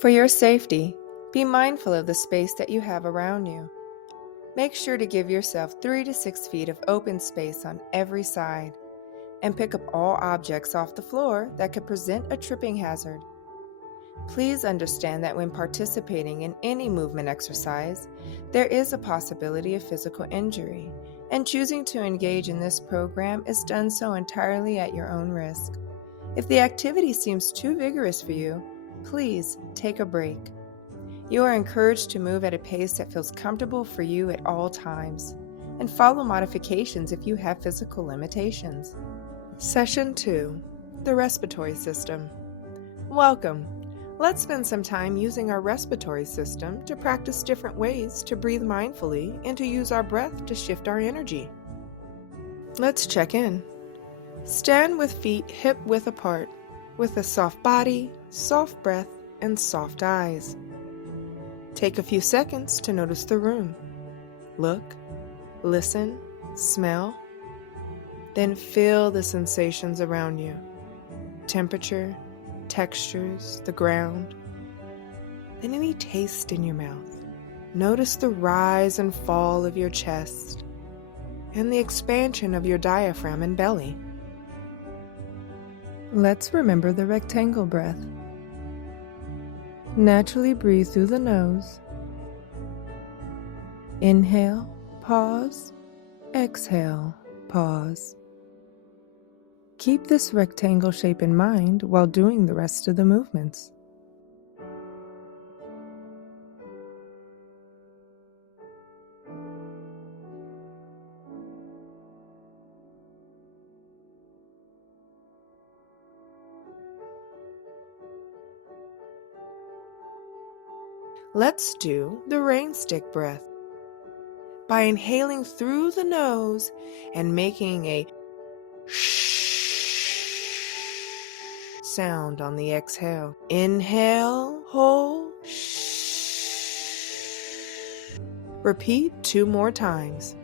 For your safety, be mindful of the space that you have around you. Make sure to give yourself 3 to 6 feet of open space on every side, and pick up all objects off the floor that could present a tripping hazard. Please understand that when participating in any movement exercise, there is a possibility of physical injury, and choosing to engage in this program is done so entirely at your own risk. If the activity seems too vigorous for you, please take a break. You are encouraged to move at a pace that feels comfortable for you at all times, and follow modifications if you have physical limitations. Session 2. The Respiratory System. Welcome. Let's spend some time using our respiratory system to practice different ways to breathe mindfully and to use our breath to shift our energy. Let's check in. Stand with feet hip-width apart, with a soft body, soft breath, and soft eyes. Take a few seconds to notice the room. Look, listen, smell. Then feel the sensations around you. Temperature, textures, the ground. Then any taste in your mouth. Notice the rise and fall of your chest and the expansion of your diaphragm and belly. Let's remember the rectangle breath. Naturally breathe through the nose. Inhale, pause. Exhale, pause. Keep this rectangle shape in mind while doing the rest of the movements. Let's do the rain stick breath. By inhaling through the nose and making a sound on the exhale. Inhale, hold, repeat 2 more times.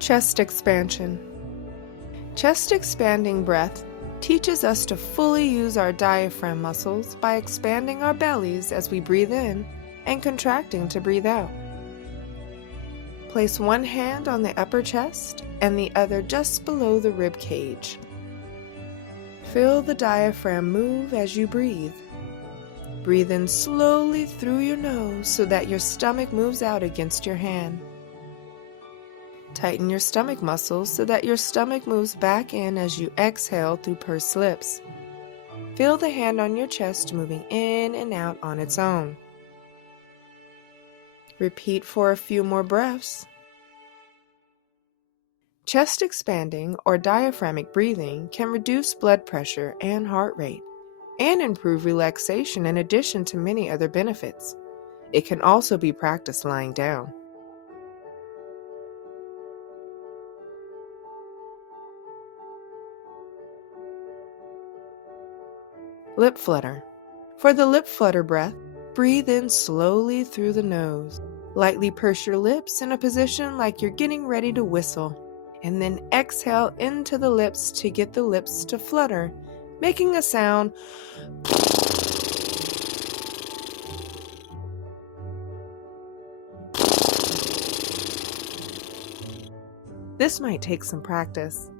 Chest expansion. Chest expanding breath teaches us to fully use our diaphragm muscles by expanding our bellies as we breathe in and contracting to breathe out. Place one hand on the upper chest and the other just below the rib cage. Feel the diaphragm move as you breathe. Breathe in slowly through your nose so that your stomach moves out against your hand. Tighten your stomach muscles so that your stomach moves back in as you exhale through pursed lips. Feel the hand on your chest moving in and out on its own. Repeat for a few more breaths. Chest expanding or diaphragmic breathing can reduce blood pressure and heart rate, and improve relaxation in addition to many other benefits. It can also be practiced lying down. Lip flutter. For the lip flutter breath, breathe in slowly through the nose. Lightly purse your lips in a position like you're getting ready to whistle, and then exhale into the lips to get the lips to flutter, making a sound. This might take some practice.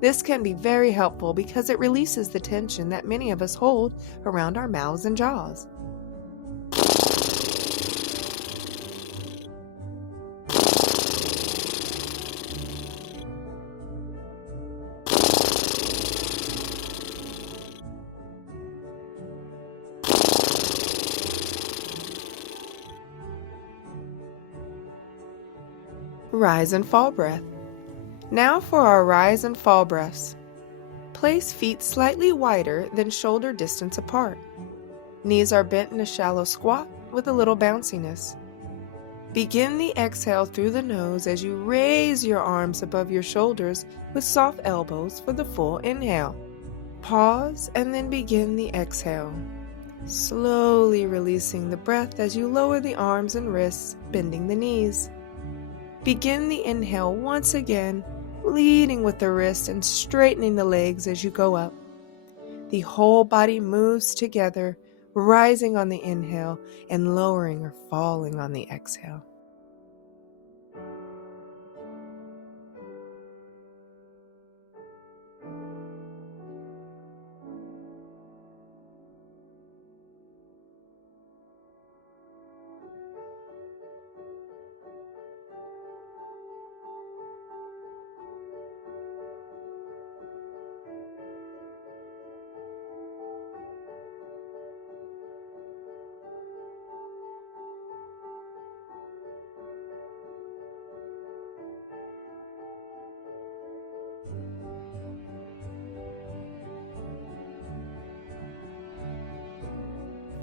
This can be very helpful because it releases the tension that many of us hold around our mouths and jaws. Rise and fall breath. Now for our rise and fall breaths. Place feet slightly wider than shoulder distance apart. Knees are bent in a shallow squat with a little bounciness. Begin the exhale through the nose as you raise your arms above your shoulders with soft elbows for the full inhale. Pause and then begin the exhale. slowly releasing the breath as you lower the arms and wrists, bending the knees. Begin the inhale once again, leading with the wrist and straightening the legs as you go up. The whole body moves together, rising on the inhale and lowering or falling on the exhale.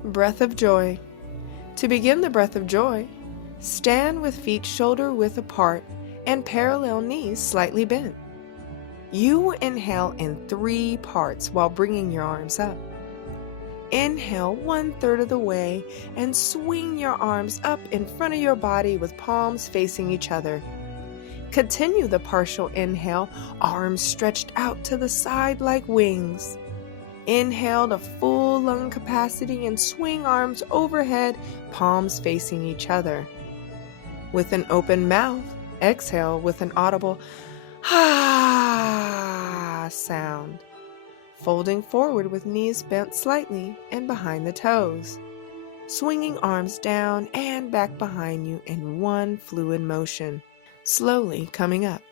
Breath of joy. To begin the breath of joy, stand with feet shoulder width apart and parallel knees slightly bent. You will inhale in 3 parts while bringing your arms up. Inhale 1/3 of the way and swing your arms up in front of your body with palms facing each other. Continue the partial inhale, arms stretched out to the side like wings. Inhale to full lung capacity and swing arms overhead, palms facing each other. With an open mouth, exhale with an audible "ha" sound, folding forward with knees bent slightly and behind the toes, swinging arms down and back behind you in one fluid motion, slowly coming up.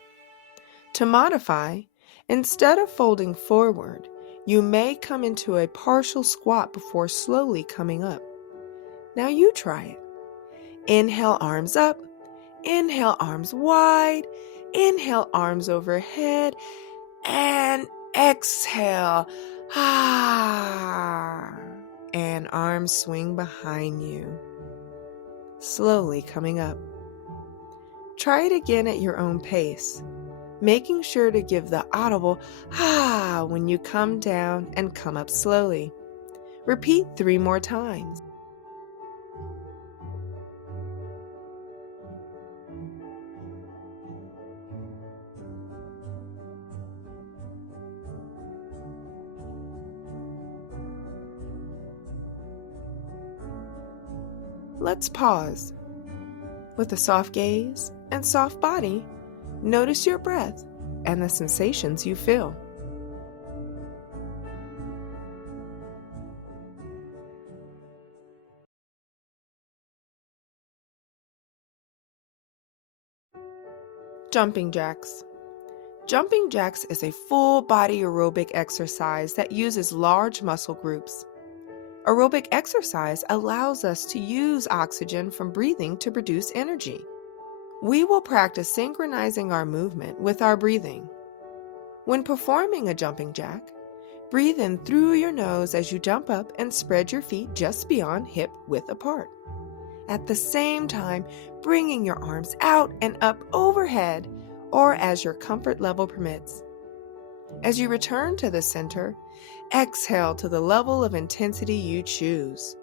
To modify, instead of folding forward, you may come into a partial squat before slowly coming up. Now you try it. Inhale, arms up. Inhale, arms wide. Inhale, arms overhead. And exhale. Ah. And arms swing behind you. Slowly coming up. Try it again at your own pace, making sure to give the audible "ah" when you come down and come up slowly. Repeat 3 more times. Let's pause. With a soft gaze and soft body, notice your breath and the sensations you feel. Jumping jacks. Jumping jacks is a full body aerobic exercise that uses large muscle groups. Aerobic exercise allows us to use oxygen from breathing to produce energy. We will practice synchronizing our movement with our breathing. When performing a jumping jack, breathe in through your nose as you jump up and spread your feet just beyond hip width apart. At the same time, bringing your arms out and up overhead or as your comfort level permits. As you return to the center, exhale to the level of intensity you choose.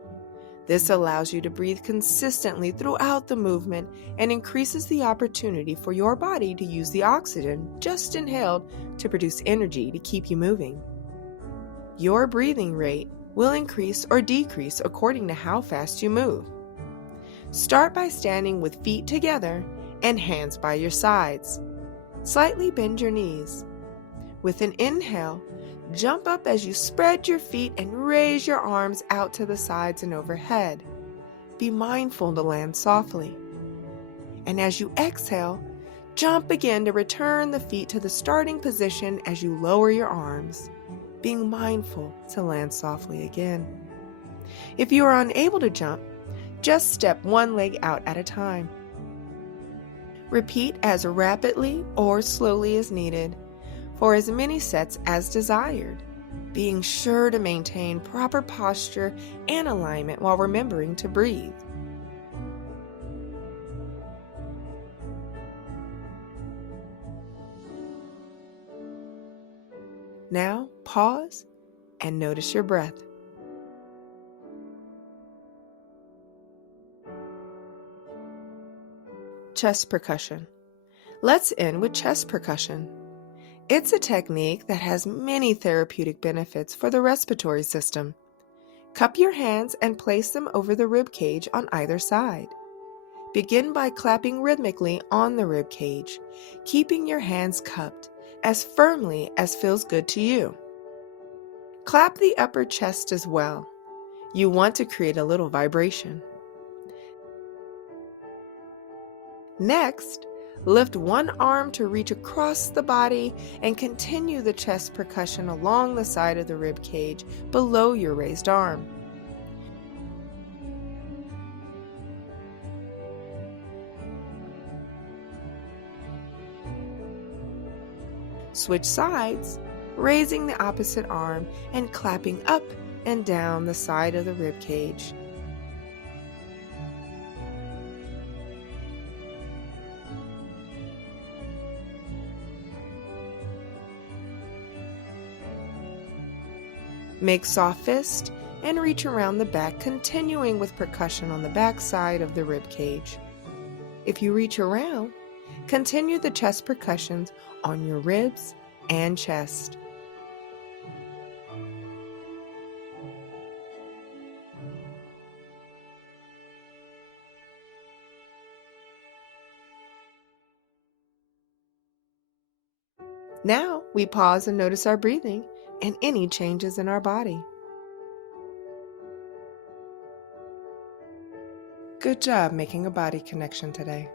This allows you to breathe consistently throughout the movement and increases the opportunity for your body to use the oxygen just inhaled to produce energy to keep you moving. Your breathing rate will increase or decrease according to how fast you move. Start by standing with feet together and hands by your sides. Slightly bend your knees. With an inhale, jump up as you spread your feet and raise your arms out to the sides and overhead. Be mindful to land softly. And as you exhale, jump again to return the feet to the starting position as you lower your arms, being mindful to land softly again. If you are unable to jump, just step one leg out at a time. Repeat as rapidly or slowly as needed, for as many sets as desired, being sure to maintain proper posture and alignment while remembering to breathe. Now, pause and notice your breath. chest percussion. Let's end with chest percussion. It's a technique that has many therapeutic benefits for the respiratory system. Cup your hands and place them over the rib cage on either side. Begin by clapping rhythmically on the rib cage, keeping your hands cupped as firmly as feels good to you. Clap the upper chest as well. You want to create a little vibration. Next, lift one arm to reach across the body and continue the chest percussion along the side of the rib cage below your raised arm. Switch sides, raising the opposite arm and clapping up and down the side of the rib cage. Make soft fist and reach around the back, continuing with percussion on the back side of the rib cage. If you reach around, continue the chest percussions on your ribs and chest. Now we pause and notice our breathing and any changes in our body. Good job making a body connection today.